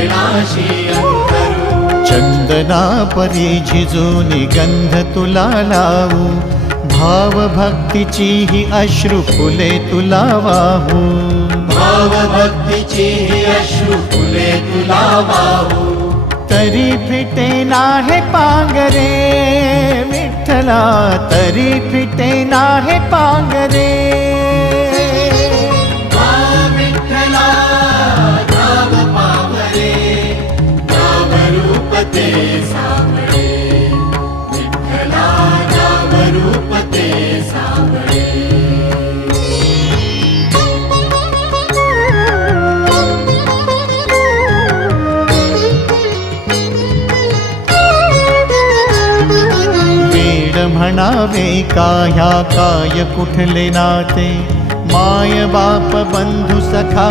चरणाशी अंतरू। चंदना परी झिजूनी गंध तुला लावू, भाव भक्तीची ही अश्रु फुले तुला वाहू। भाव भक्तीची ही अश्रु फुले तुला वाहू। तरी फिटे नाहे पांगरे विठ्ठला, तरी फिटे नाहे पांगरे। विठ्ठला नाम पावरे, नाम रूप ते सावळे। विठ्ठला नाम रूप ते सावळे। म्हणावे काह्या काय कुठले नाते, माय बाप बंधु सखा